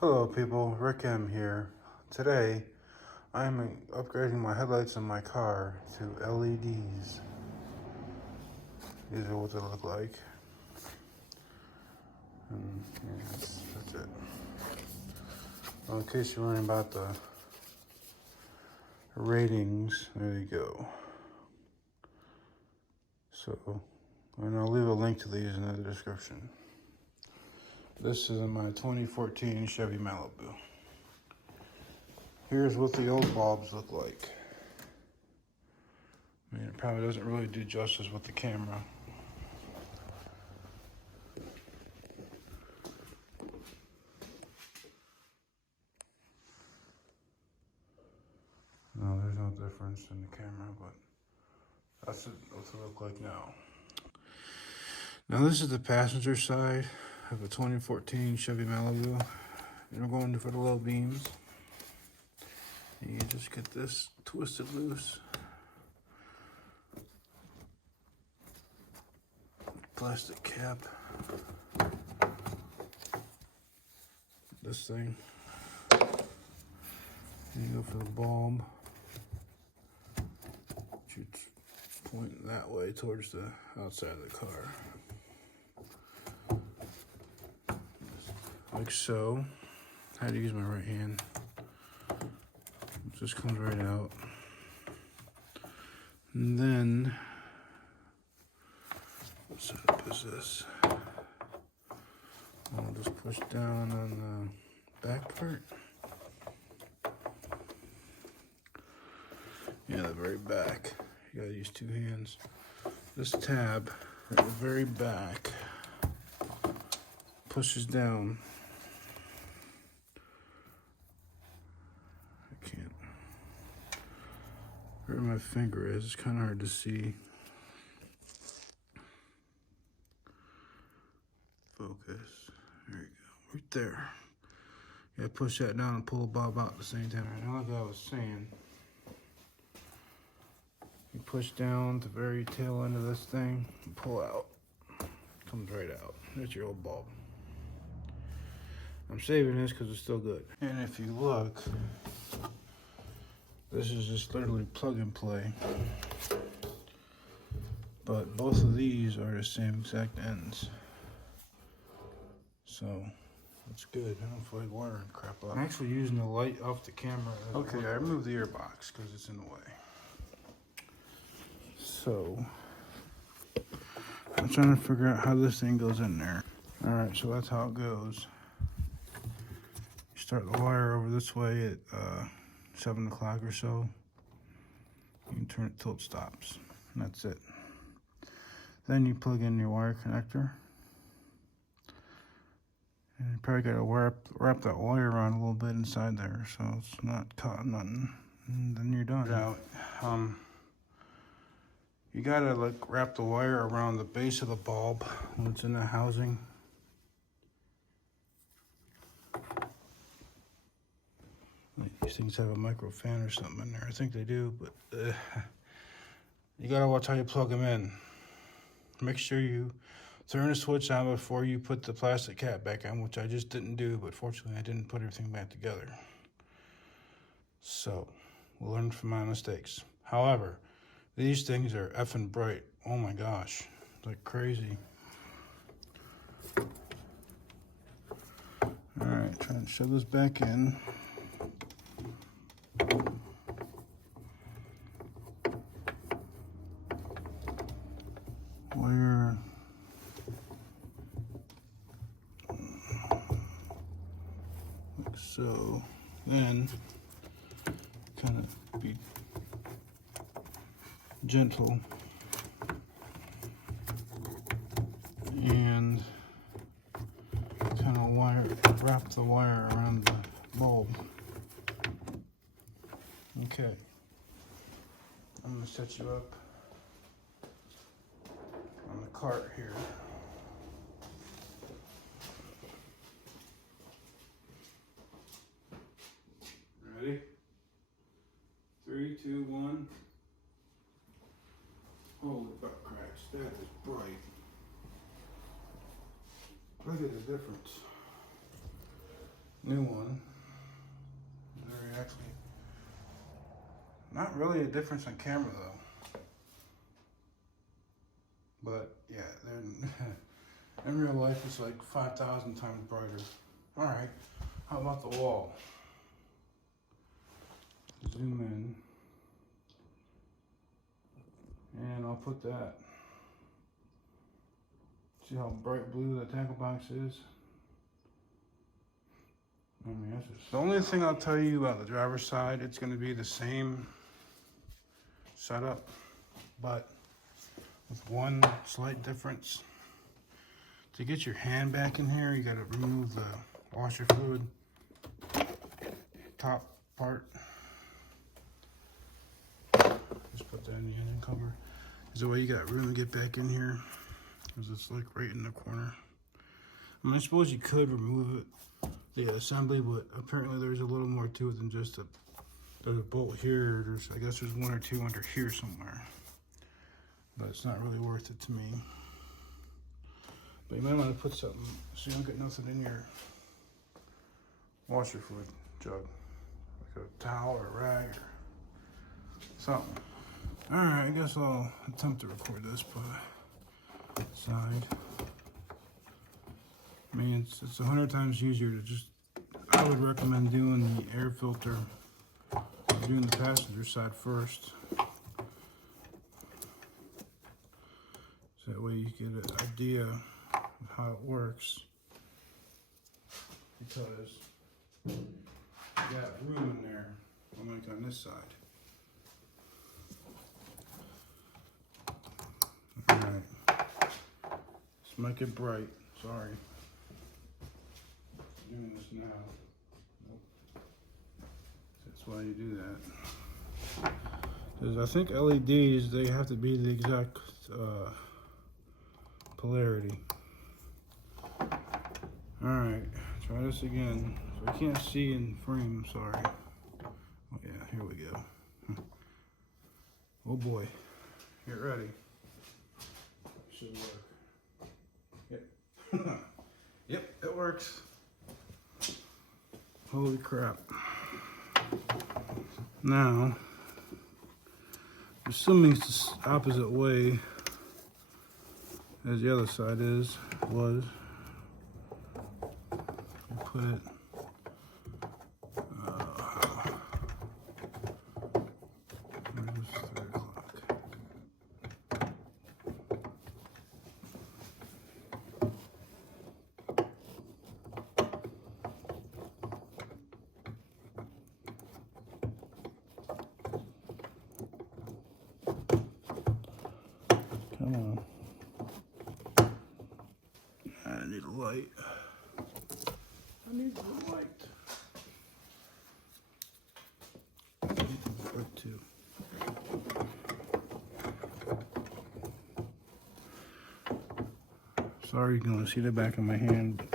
Hello people, Rick M here. Today, I'm upgrading my headlights in my car to LEDs. These are what they look like. And yeah, that's it. Well, in case you're wondering about the ratings, there you go. So, and I'll leave a link to these in the description. This is my 2014 Chevy Malibu. Here's what the old bulbs look like. I mean, it probably doesn't really do justice with the camera. No, there's no difference in the camera, but that's what they look like now. Now this is the passenger side of a 2014 Chevy Malibu. You're going for the low beams. And you just get this twisted loose. Plastic cap. This thing. And you go for the bulb. Shoots pointing that way towards the outside of the car. Like so. I had to use my right hand. It just comes right out. And then, what setup is this? I'll just push down on the back part. Yeah, the very back. You gotta use two hands. This tab at the very back pushes down. I can't. Where my finger is, it's kind of hard to see. Focus. There you go. Right there. You gotta push that down and pull the bulb out at the same time. Right, now, like I was saying, you push down the very tail end of this thing and pull out. Comes right out. There's your old bulb. I'm saving this because it's still good. And if you look, this is just literally plug and play. But both of these are the same exact ends. So that's good. I don't feel like wiring crap up. I'm actually using the light off the camera. Okay, I removed the earbox because it's in the way. So I'm trying to figure out how this thing goes in there. All right, so that's how it goes. You start the wire over this way at 7 o'clock or so. You can turn it till it stops, and that's it. Then you plug in your wire connector. And you probably got to wrap that wire around a little bit inside there so it's not caught in nothing. And then you're done. You gotta like wrap the wire around the base of the bulb when it's in the housing. These things have a micro fan or something in there. I think they do, but you gotta watch how you plug them in. Make sure you turn the switch on before you put the plastic cap back on, which I just didn't do, but fortunately I didn't put everything back together. So, we'll learn from my mistakes. However, these things are effing bright. Oh my gosh, like crazy. All right, trying to shove this back in. Wire. Like so. Then, kind of be gentle and kind of wrap the wire around the bulb. Okay, I'm going to set you up on the cart here. Ready? 3, 2, 1. Holy butt cracks, that is bright. Look at the difference. new one. They're actually not really a difference in camera though. But yeah, they're in real life it's like 5,000 times brighter. All right, how about the wall? Zoom in, and I'll put that. See how bright blue that tackle box is? I mean, that's just... The only thing I'll tell you about the driver's side, it's going to be the same setup, but with one slight difference. To get your hand back in here, you got to remove the washer fluid top part. Just put that in the engine cover. Is the way you got room to get back in here, because it's like right in the corner. I mean, I suppose you could remove it, the assembly, but apparently there's a little more to it than just there's a bolt here. I guess there's one or two under here somewhere, but it's not really worth it to me. But you might want to put something so you don't get nothing in your washer fluid jug, like a towel or a rag or something. All right, I guess I'll attempt to record this by side. I mean, it's 100 times easier to just, I would recommend doing the air filter, doing the passenger side first. So that way you get an idea of how it works. Because you got room in there, unlike on this side. Alright. Let's make it bright. Sorry. I'm doing this now. Nope. That's why you do that. Because I think LEDs, they have to be the exact polarity. Alright, try this again. So I can't see in frame, I'm sorry. Oh yeah, here we go. Oh boy. Get ready. Should work. Yep. Yep, it works. Holy crap. Now, assuming it's the opposite way as the other side was, put it where's 3 o'clock? Come on. I need a light. I need the light. Or two. Sorry you can only see the back of my hand, but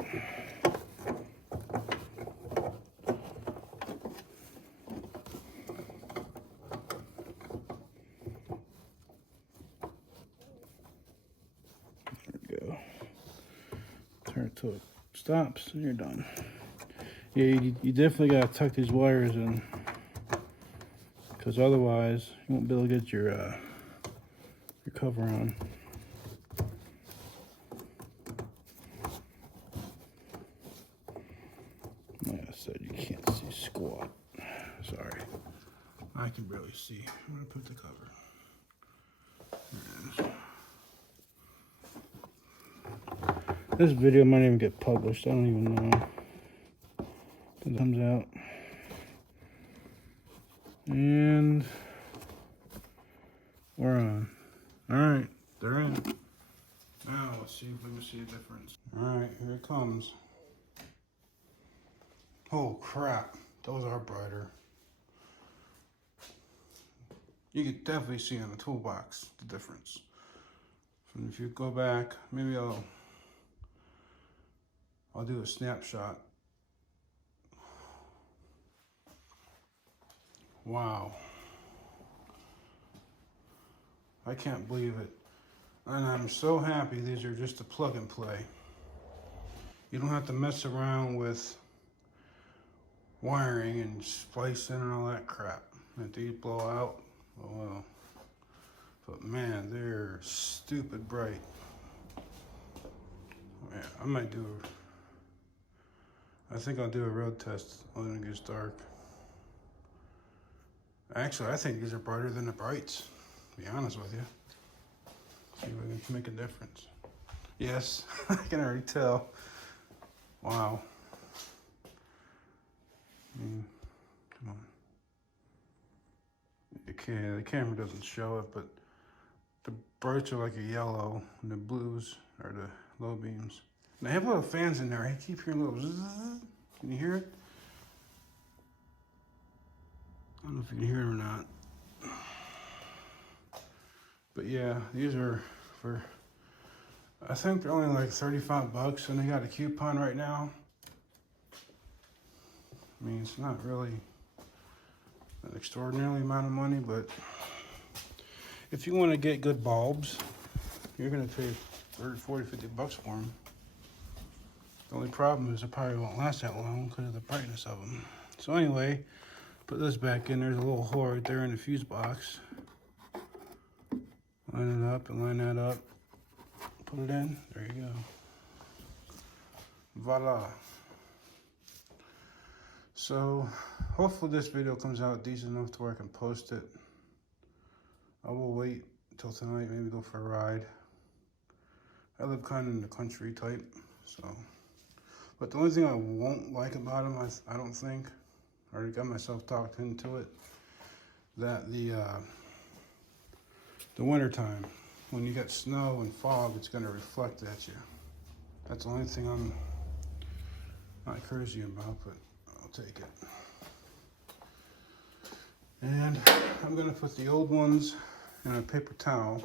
there we go. Turn it till it stops and you're done. Yeah, you definitely gotta tuck these wires in, because otherwise you won't be able to get your cover on. Like I said, you can't see squat. Sorry, I can barely see. I'm gonna put the cover. There it is. This video might even get published. I don't even know. It comes out. And we're on. Alright, they're in. Now let's see if we can see a difference. Alright, here it comes. Oh crap, those are brighter. You can definitely see on the toolbox the difference. And if you go back, maybe I'll do a snapshot. Wow. I can't believe it. And I'm so happy these are just a plug and play. You don't have to mess around with wiring and splicing and all that crap. If these blow out, oh well. But man, they're stupid bright. Yeah, I might do I think I'll do a road test when it gets dark. Actually, I think these are brighter than the brights, to be honest with you. See if we can make a difference. Yes, I can already tell. Wow. Come on. The camera doesn't show it, but the brights are like a yellow, and the blues are the low beams. And they have little fans in there. I keep hearing little zzz. Can you hear it? I don't know if you can hear it or not. But yeah, these are for, I think they're only like 35 bucks, and they got a coupon right now. I mean, it's not really an extraordinary amount of money, but if you want to get good bulbs, you're going to pay 30, 40, 50 bucks for them. The only problem is it probably won't last that long because of the brightness of them. So anyway, put this back in. There's a little hole right there in the fuse box. Line it up and line that up. Put it in. There you go. Voila. So hopefully this video comes out decent enough to where I can post it. I will wait until tonight, maybe go for a ride. I live kind of in the country type, so. But the only thing I won't like about them, I don't think, I already got myself talked into it, that the winter time, when you get snow and fog, it's going to reflect at you. That's the only thing I'm not crazy about, but I'll take it. And I'm going to put the old ones in a paper towel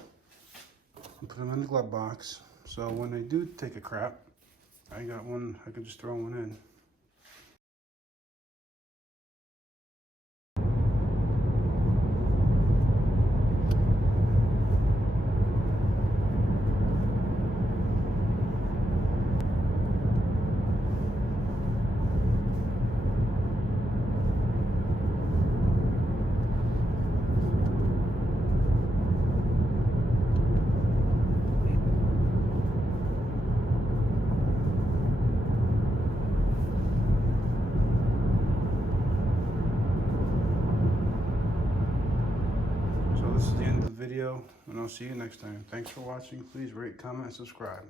and put them in the glove box. So when they do take a crap, I got one, I can just throw one in. This is the end of the video, and I'll see you next time. Thanks for watching. Please rate, comment, and subscribe.